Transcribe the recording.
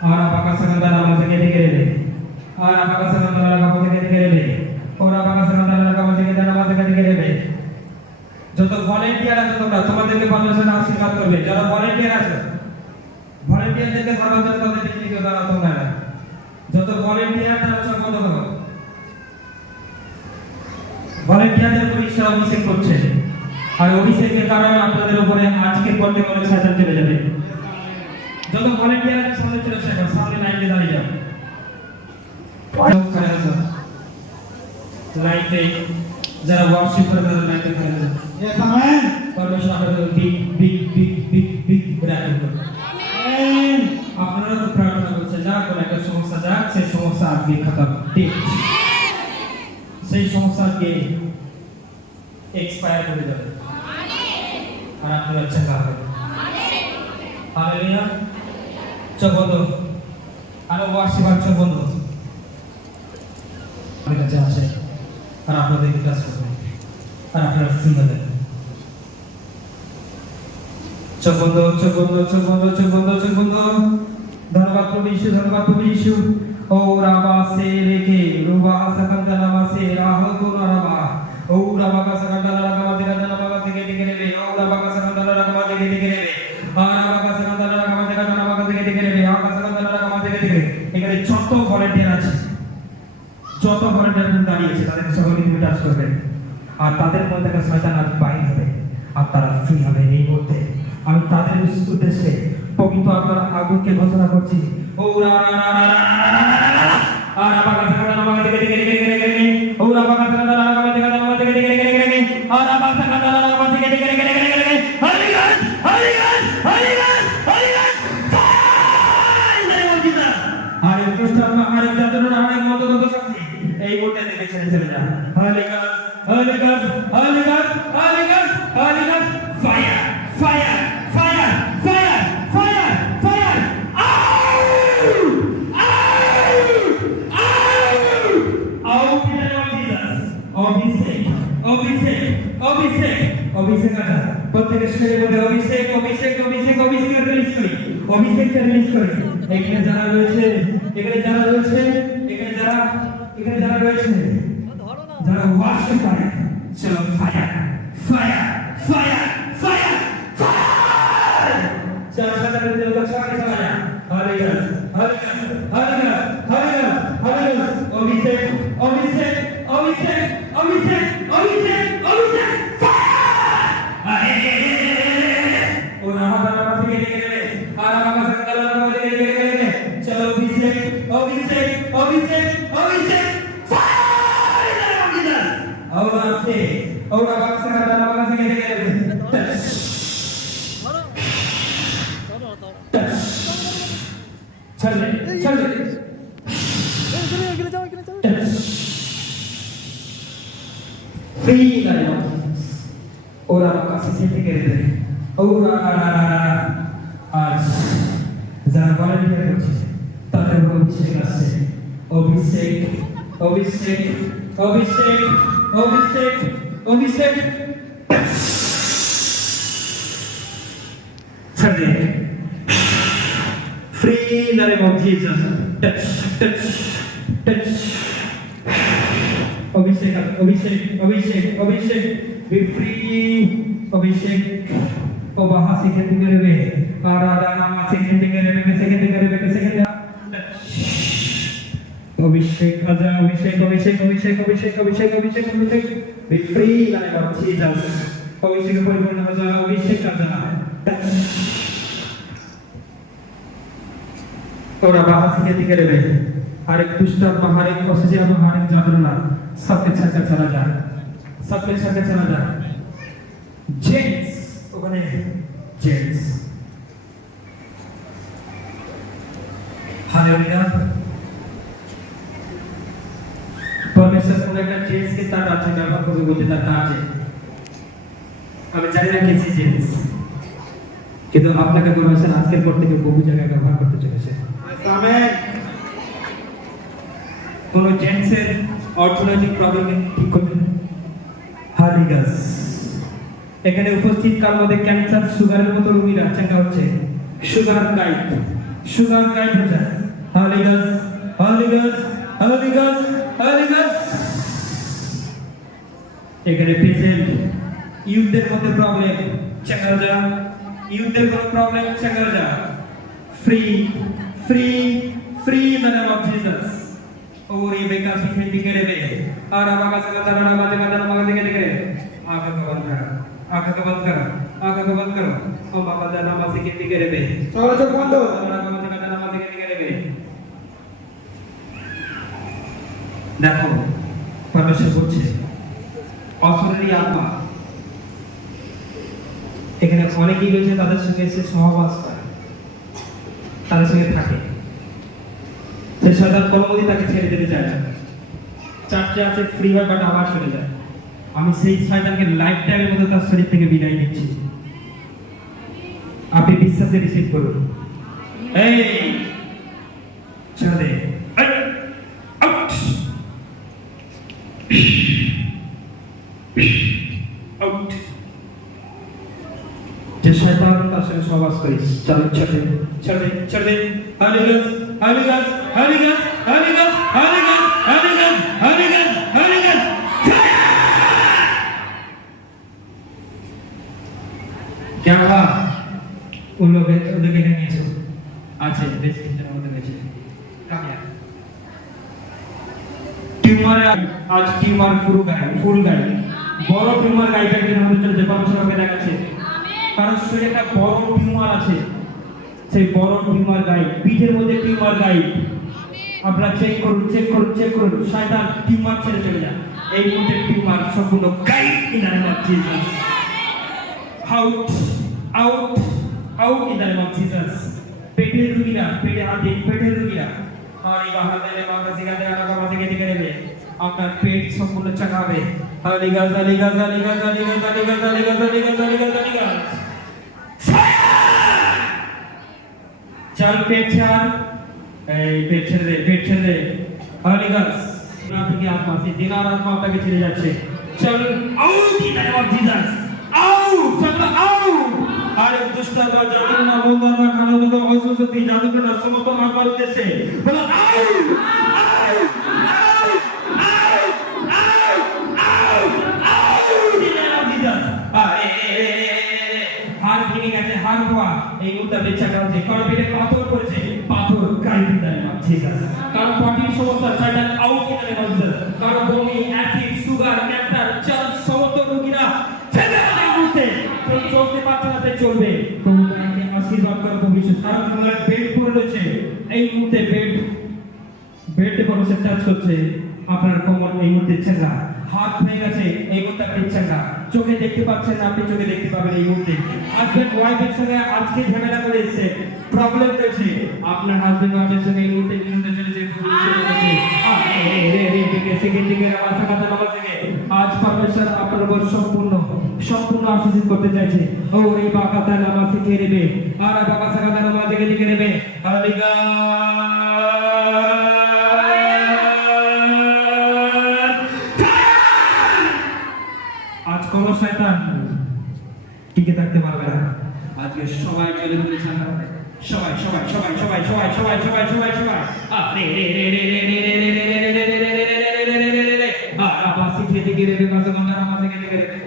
और apakah sementara masih kita kiri और apakah sementara kamu masih kita kiri और apakah sementara kamu masih kita nama masih kita kiri যত volunteer আছে তোমরা তোমাদেরকে ভালোবাসা আশীর্বাদ করবে যারা ভলেন্টিয়ার আছে ভলেন্টিয়ারদেরকে ধরার জন্য তাদের টেকনিকে দ্বারা তোমরা না। যত ভলেন্টিয়ার তারা চোখ বন্ধ করো ভলেন্টিয়ারদের উপর ঈশ্বর অভিষেক করছে আর অভিষেকের কারণে আপনাদের উপরে আজকের পর থেকে অনেক সাজা চলে যাবে যত ভলেন্টিয়ার আছে সামনে চলে আসে এখন, সামনে লাইনে দাঁড়িয়ে যাও খড়ে আসো। লাইনে যারা ওয়ার্কশিপ করে তাদের লাইনে খড়ে আসো। Yes, amen. পরমেশ্বর আপনাদের big big big big big বিরাট করবে Amen. আপনারা তো প্রার্থনা করছেন যা কোনো একটা সমস্যা যাক সেই সমস্যা আজকে খতম ঠিক সেই সমস্যাকে এক্সপায়ার করে যাবে আর আপনারা চাঙ্গা হবে হালেলুয়া বন্ধ। আরও বন্ধ। কাছে আসে আর আপনাদের কাজ আর আপনারা দেবেন বন্ধ, চোখ বন্ধ, চোখ ধন্যবাদ প্রভু যিশু ধন্যবাদ প্রভু যিশু ও রাবা সে রেখে, রুবা সকন্দা নামা সে রাহ গুণ রাবা। ও রাবা কা রাগা থেকে থেকে ও রাবা কা থেকে রেবে আ রাবা কা সকন্দা রাগা থেকে জানা বাবা থেকে থেকে রেবে আ কা সকন্দা রাগা থেকে থেকে এখানে যত ভলেন্টিয়ার আছে যত ভলেন্টিয়ার সকলকে তুমি টাচ করবে আর তাদের মধ্যে থেকে শয়তান আজ বাইর হবে আর তারা ফ্রি হবে এই মুহূর্তে আমি তাদের উদ্দেশ্যে পবিত্র আপনার আগুনকে ঘোষণা করছি ও রা রা রা রা। আর আবার কাছে কাছে নামা থেকে থেকে থেকে থেকে থেকে ও রা আবার কাছে কাছে নামা থেকে কাছে নামা থেকে থেকে থেকে থেকে আর আবার কাছে কাছে নামা থেকে থেকে থেকে থেকে থেকে হরি হরি হরি ছেড়ে চলে যা God Hari God Hari God fire fire fire fire fire fire out out out পিতা জিসাস অভিষেক অভিষেক অভিষেক অভিষেক আছে প্রত্যেকের শরীরে মধ্যে অভিষেক অভিষেক অভিষেক এখানে যারা রয়েছে, এখানে যারা রয়েছে, এখানে যারা এখানে যারা রয়েছে, যারা ওয়ার্শিপ করে চলো fire fire fire fire fire চলো লোক সবাই চলে যা hallelujah hallelujah hallelujah hallelujah hallelujah অভিষেক অভিষেক ফ্রি করে ওরা কাছে থেকে করে দেবে ওরা আজ যারা ভলেন্টিয়ার করছে তাদের অভিষেক আসছে অভিষেক অভিষেক অভিষেক অভিষেক অভিষেক ছাড়ে free in the name of Jesus. Touch, touch, touch. Abhishek, Abhishek, Abhishek, be free, Abhishek. Oh, baha second finger away. Aradana, second finger away, second finger away, second finger অভিষেক রাজা অভিষেক অভিষেক অভিষেক অভিষেক অভিষেক অভিষেক অভিষেক be free মানে করছি যাও অভিষেক পরিপূর্ণ রাজা অভিষেক রাজা ওরা বাহা থেকে দিকে দেবে আরেক দুষ্টার বা আরেক অসুজি এবং আরেক যাতনা आत्मा हर एक जागरूला सबके छक्के चला जा सबके छक्के चला जा जेम्स ওখানে জেমস হালেলুয়া পরমেশ্বর কোন একটা জেমসকে তার আছে ব্যবহার করবে বলতে তার কাজ আছে আমি জানি না কে জেমস কিন্তু আপনাকে পরমেশ্বর আজকের পর থেকে বহু জায়গায় ব্যবহার করতে চলেছে Amen. কোন জেন্টসের অর্থনৈতিক প্রবলেম ঠিক করবেন হালিগাস এখানে উপস্থিত কার মধ্যে ক্যান্সার, সুগারের মতো রোগীরা চাঙ্গা হচ্ছে সুগার গাইড। সুগার গাইড যায় হলি গাছ হলি গাছ এখানে পেশেন্ট, ইউথদের মধ্যে প্রবলেম করা যা। ইউথদের কোনো প্রবলেম করা যা। Free free free the name of Jesus और ये बेकार सुनने दिखे रहे और अब आगे से कतर अब आगे कतर मगर दिखे दिखे आगे को बंद करो आगे को बंद करो आगे को बंद करो तो बाबा दादा नमाज के দেখো পরমেশ্বর বলছে অসুরেরই এখানে অনেকেই রয়েছে তাদের সঙ্গে সে সহবাস করে তাদের সঙ্গে থাকে সে কলমদি তাকে ছেড়ে দিতে চায় না। চার্চে আছে ফ্রি হয় বাট আবার চলে যায়। আমি সেই শয়তানকে লাইফ টাইমের মধ্যে তার শরীর থেকে বিদায় দিচ্ছি। আপনি বিশ্বাসে রিসিভ করুন। এই আউট। আউট। যে শয়তান তার সঙ্গে সহবাস করিস চল ছেড়ে দে ছেড়ে দে ছেড়ে দে হলি গাছ হলি গাছ হলি গাছ হলি গাছ হলি গাছ হলি গাছ হলি গাছ হলি গাছ क्या हुआ उन लोग उन लोग के नहीं छो अच्छा बेच के तरह उधर बेच कम यार টিউমার আজ টিউমার পুরো গায়ে ফুল গায়ে বড় টিউমার গাইটা কিনে হতে চলেছে পরমেশ্বরকে দেখাচ্ছে কারণ শরীরে একটা বড় টিউমার আছে। সেই বড় টিউমার গাই পিঠের মধ্যে টিউমার গাই আপনারা চেক করুন চেক করুন চেক করুন। শয়তান টিউমার ছেড়ে চলে যায়। এই মুহূর্তে টিউমার সম্পূর্ণ গাই ইনারে Jesus out, out, out in the name of Jesus. পেটের রুগীরা পেটে হাতে পেটের রুগীরা। আর এই বাবা সিগাতে আনা বাবা দিকে নেবে আপনার পেট সম্পূর্ণ চাকা হবে। আলি গাজ আলি গাজ আলি গাজ আলি গাজ আলি গাজ চাল पेचर পেছন রে পেছন রে হলিগঞ্জ না থেকে আত্মা সে দিন আত্মা আপনাকে ছেড়ে যাচ্ছে। চল, আউ, কি নাই অফ জিসাস আউ, চল, আউ। আরে দুষ্ট দরজা না বন্ধ না কারণ তো অসুস্থ, জাদুকর সমস্ত মার পারতেছে বলো কারণ পটির সমস্যা শয়তান আউট ইন নেম অফ বমি অ্যাসিড সুগার ক্যান্সার চাল সমস্ত রোগীরা দেবে এই মুহূর্তে। চলতে পারছে না চলবে। তবু তাকে আশীর্বাদ করো তো বিশেষ কারণ তোমার পেট পড়ে রয়েছে। এই মুহূর্তে পেট বেল্ট পরশে টাচ করছে। আপনার কোমর এই মুহূর্তে ছেঁকা হাত হয়ে গেছে, এই মুহূর্তে আপনি ছেঁকা চোখে দেখতে পাচ্ছেন আপনি চোখে দেখতে পাবেন এই মুহূর্তে। হাজবেন্ড ওয়াইফের সঙ্গে আজকে ঝামেলা করে এসেছে। প্রবলেম রয়েছে। আপনার হাজবেন্ড ওয়াইফের সঙ্গে এই মুহূর্তে আজ পারমেশ্বর আপনার উপর টিকে থাকতে পারবে না আজকে সবাই চলে মিলে সবাই সবাই সবাই সবাই সবাই সবাই সবাই সবাই সবাই আরে রে রে রে রে রে রে রে রে রে রে quiere ver más de una, más de que quiere ver.